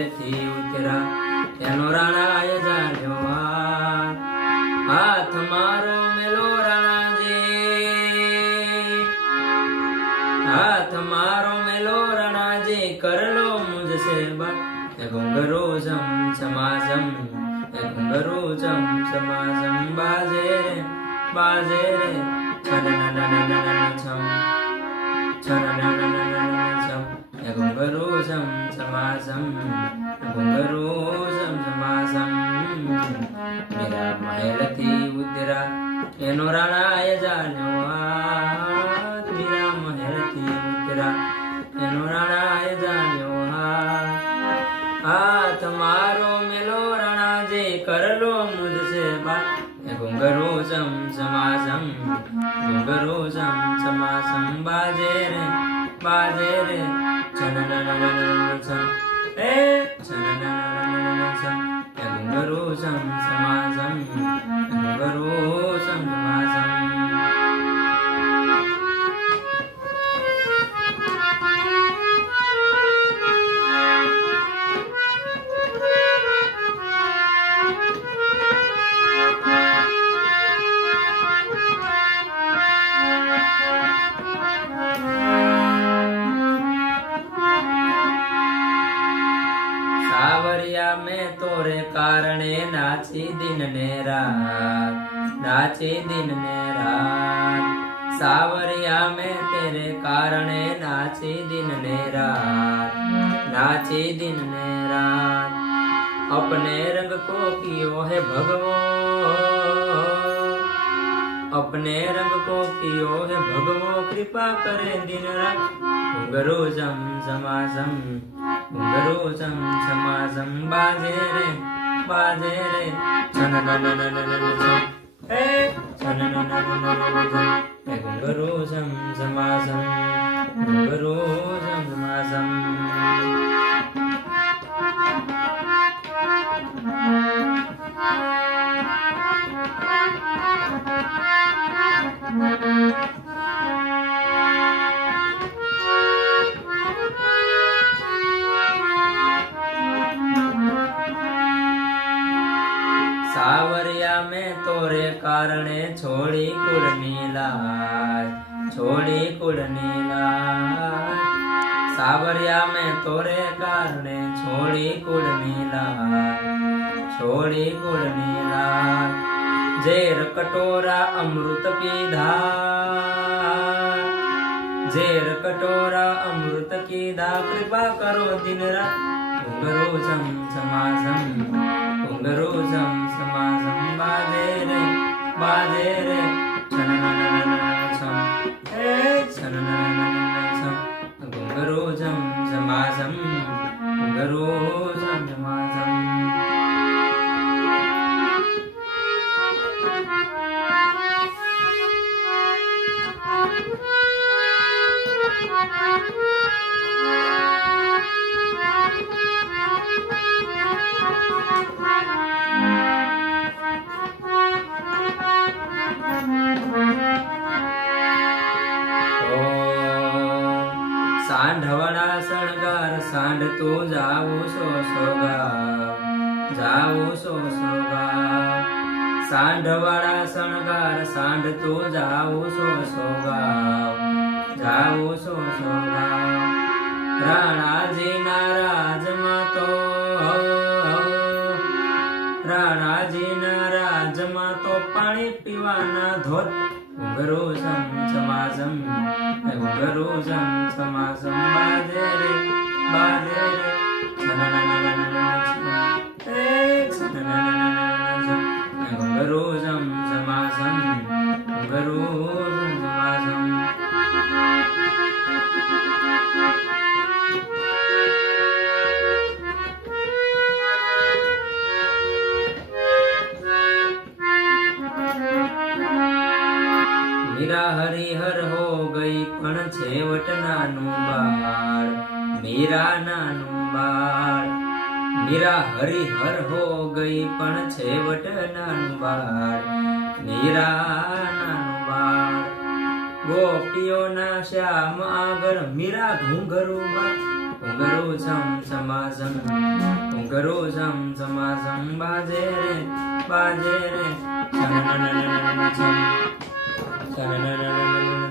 મહેલથી ઉતરા એનો રાણાએ જાણ્યો હાથ મારો મેલો રાણાજે, હાથ મારો મેલો રાણાજે કરલો મુझसे बात। घुंघरू झम समाजम, घुंघरू झम समाजम बाजे रे छन छम छन छम। घुंघरू झम समाजम, घुंघरू झम समाजम। मेरा महल थी उतरा एनो राणाए जान्यो हाथ, मेरा महल थी उतरा एनो राणाए जान्यो हाथ मारो मेलो राणाजे करलो मुझसे बात। घुंघरू झम समाजम, घुंघरू झम समाजम बाजे रे छन छम ए छन छम। घुंघरू झम समाजम, घुंघरू झम समाजम। सावरिया में तोरे कारणे नाची दिन ने रात, नाची दिन ने रात। सावरिया में तेरे कारणे नाची दिन ने रात, नाची दिन ने रात। अपने रंग को कियो है भगवो, अपने रंग को कियो है भगवो कृपा करे दिन रात। घुंघरू झम समाजम, घुंघरू झम समाजम बाजे रे छन छम ए छन छम। घुंघरू झम समाजम, घुंघरू झम समाजम। सावरिया में तोरे कारणे छोड़ी कुड़नी लाज, छोड़ी कुड़नी लाज। सावरिया में तोरे कारणे छोड़ी कुड़नी लाज, छोड़ी कुड़नी लाज। जेर कटोरा अमृत पीधा, जेर कटोरा अमृत पीधा कृपा करो दिन रात। घुंघरू झम समाजम, घुंघरू झम समाजम बाजे रे छन छम ए छन छम। घुंघरू झम समाजम, घुंघरू झम समाजम। सांढवड़ा शणगार सांड तू जाऊ सो जाऊ सो सांढवड़ा शणगार सांड तू जाऊ सो जाऊ सो राणाजी नाराज मातो, राणाजी नाराज मातो पाणी पीवाना धोत। घुंघरू झम समाजम, घुंघरू झम समाजम बाजे रे छन छम ए छन छम। घुंघरू झम समाजम, घुंघरू झम समाजम। मीरा हरिहर हो गई पण छेवट नानू बाळ, मीरा नानू बाळ। मीरा हरिहर हो गई पण छेवट नानू बाळ, मीरा नानू बाळ। गोपीओ ना श्याम आगर मीरा घुंघरू बाळ, ઘુંઘરું છમ છમાસમ ઘુંઘરું છમ છમાસમ બાજે રે છમ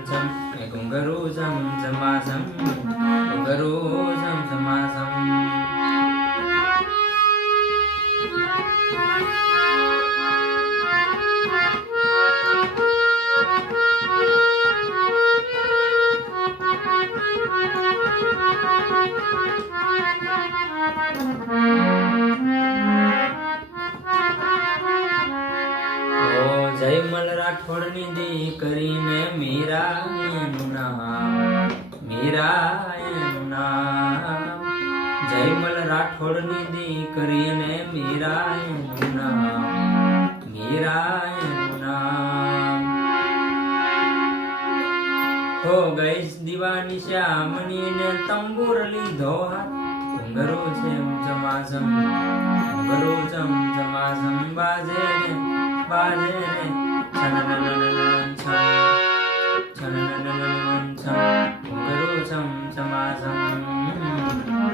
છમ ઘુંઘરું છમ છમાસમ ઘુંઘરું છમ છમાસમ. જયમલ રાઠોડની દીકરીને મીરા એનું નામ, મીરા એનું નામ. જયમલ રાઠોડની દીકરીને મીરા એનું નામ, મીરા એનું નામ. હો ગઈ દીવાની શ્યામણી ને તંબુર લીધો હાથ, ઘુંઘરું છે ચમાસમ ઘુંઘરું ચમ ચમાસમ બાજે રે છનનનનનન છમ છનનનનન છમ ઘુંઘરું છમ ચમાસમ.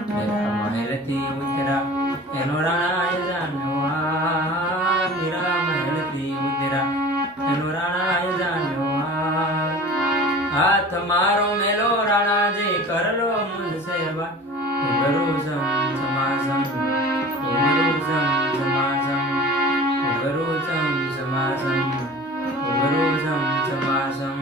મેરા મહેલથી ઉતરા એનો રાણાએ જાણ્યો હાર, મેરા મહેલથી ઉતરા એનો રાણાએ જાણ્યો હાર. હાથ મારો મેલો રાણા જે કરલો મુझसे बात, ઘુંઘરું છમ છમાસમ ઘુંઘરું છમ છમાસમ ઘુંઘરું છમ છમાસમ ઘુંઘરું છમ છમાસમ.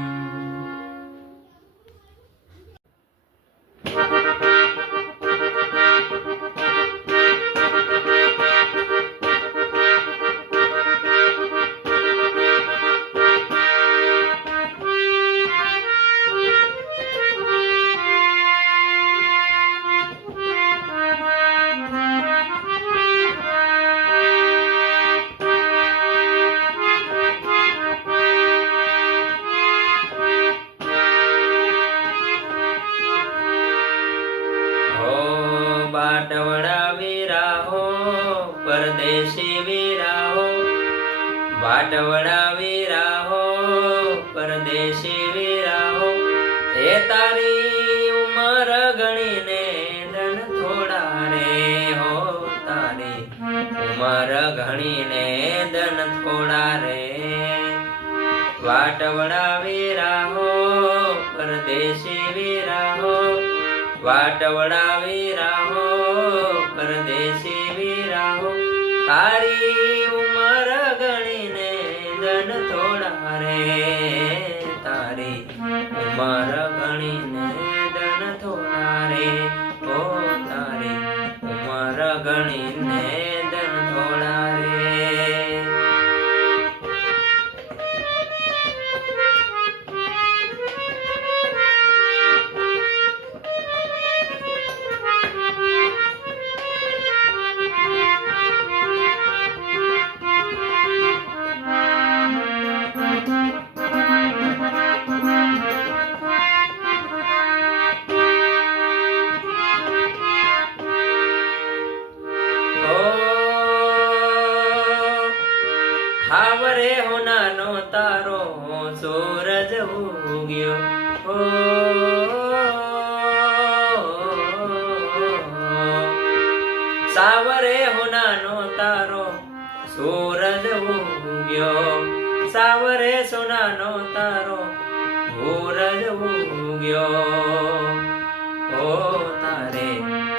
વાટવડા વીરા હો પરદેશી વીરા હો, વાટવડા વીરા હો પરદેશી વીરા હો. એ તારી ઉમર ગણીને ધન થોડા રે હો, તારી ઉમર ગણીને ધન થોડા રે. વાટવડા વીરા હો પરદેશી વીરા હો, વાટવડા વીરા હો પરદેશી વીરા હો. તારી ઉમર ગણીને ધન થોડા રે, તારી ઉમર ગણીને ધન થોડા રે ઓ, તારી ઉમર ગણીને ધન થોડા રે. હાવરે હોનાનો તારો સૂરજ ઉગ્યો હો, સાવરે હોનાનો તારો સૂરજ ઉગ્યો, સાવરે સોનાનો તારો સૂરજ ઉગ્યો. ઓ તારે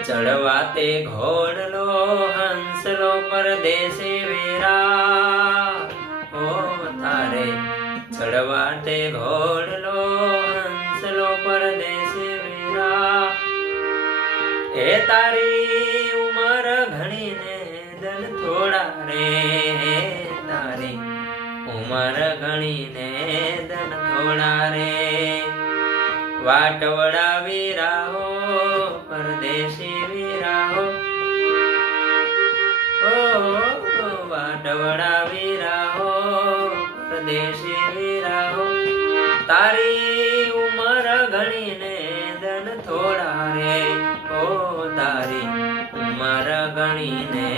ચડવા તે ઘોડલો હંસલો પરદેશી વીરા, ઓ તારે ચડવા તે ઘોડલો હંસલો પરદેશી વીરા. એ તારી ઉમર ઘણીને ધન થોડા રે, તારી ઉમર ઘણીને ધન થોડા રે. વાટવડા વીરા હો પરદેશી વીરા હો, વાટવડા વીરા હો પરદેશી વીરા હો. તારી ઉમર ઘણીને ધન થોડા રે ઓ, તારી ઉમર ઘણીને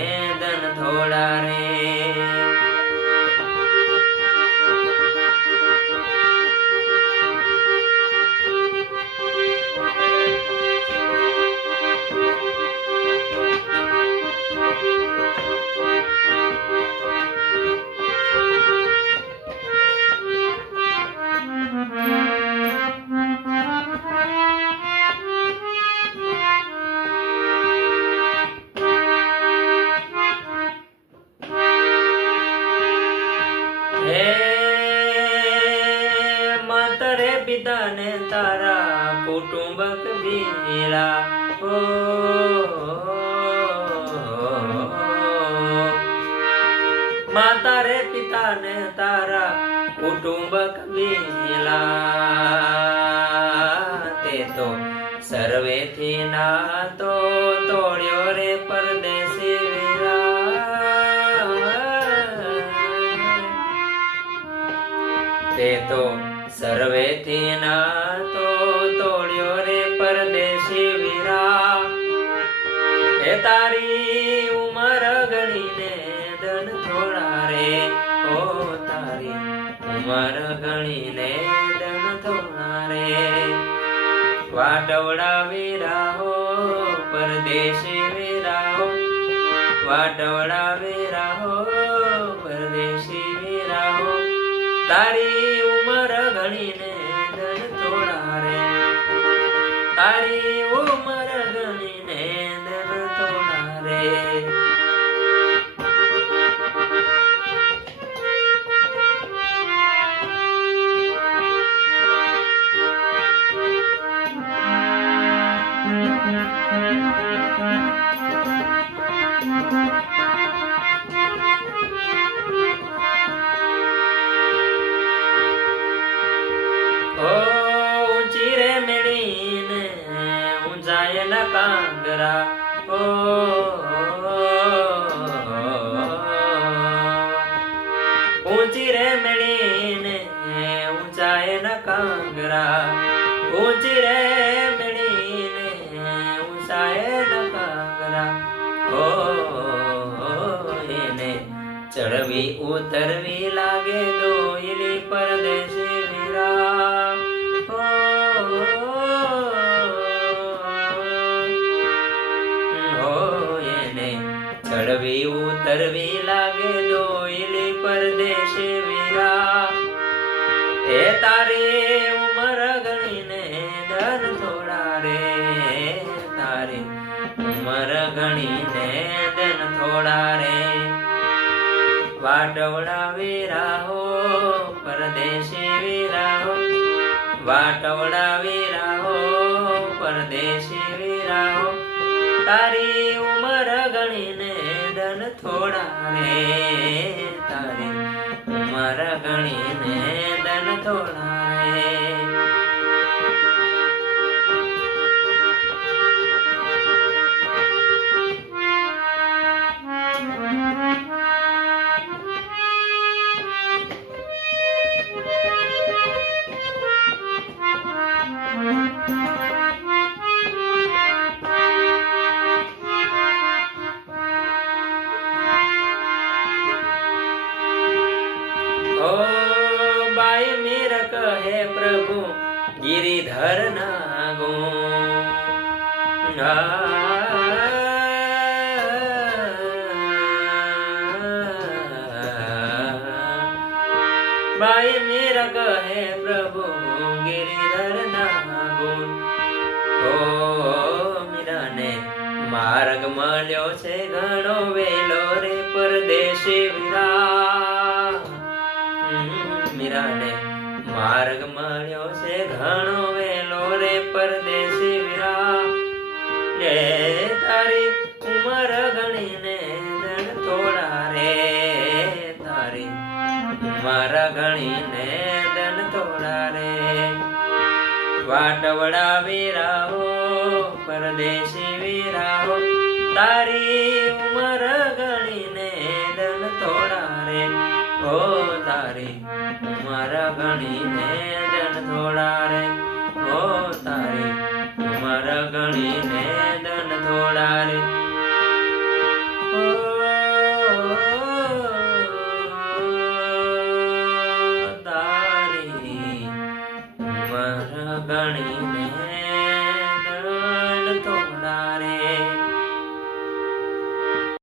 ધન થોડા રે. વીરા ઓ માતા રે પિતા ને તારા કુટુંબ કબીલા તે તો સર્વેથી નાતો તોડ્યો રે પરદેશી વીરા તે તો સર્વેથી નાતો તોડ્યો રે પરદેશી વીરા એ તારી ઉમર ગણીને ધન થોડા રે ઓ તારી ઉમર ગણીને ધન થોડા રે વાટવડા વીરા હો પરદેશી વીરા હો વાટવડા વીરા હો પરદેશી વીરા હો તારી ઉમર ગણીને ધન થોડા રે તારી ઉમર ગણીને ધન થોડા રે ઊંચી રે મેળીને ઊંચાઈ ન કાંગરા ઓ ઊંચી રે મેળીને ઊંચાઈ ન કાંગરા ઊંચી રે મેળીને ઊંચાઈ ન કાંગરા ઓ એને ચડવી ઉતરવી લાગે દોયલી પરદેશી વીરા ચડવી ઉતરવી લાગે દોયલી પરદેશી વીરા એ તારી ઉમર ગણીને ધન થોડા રે તારી ઉમર ગણીને ધન થોડા રે વાટવડા વીરા હો પરદેશી વીરા હો વાટવડા વીરા હો પરદેશી વીરા હો તારી ઉમર ગણીને ધન થોડા રે તારી ઉમર ગણીને ધન થોડા રે ओ बाई मीर कहे प्रभु गिरिधर नागो बाई मीर कहे प्रभु गिरिधर नागो ओ मीरा ने मार्ग मळ्यो छे घणो वेलो रे परदेशी वीरा मीरा ने मार्ग मळ्यो छे घणो वेलो रे परदेशी वीरा ये तारी उमर गणीने धन થોડા રે તારી ઉમર ગણીને ધન થોડા રે વાટવડા વીરા હો પરદેશી વીરા હો તારી ઉમર ગણીને ધન થોડા રે ઓ તારી ઉમર ગણીને ધન થોડા રે ઓ તારી ઉમર ગણીને ધન થોડા રે ઓ તારી ઉમર ગણીને ધન થોડા રે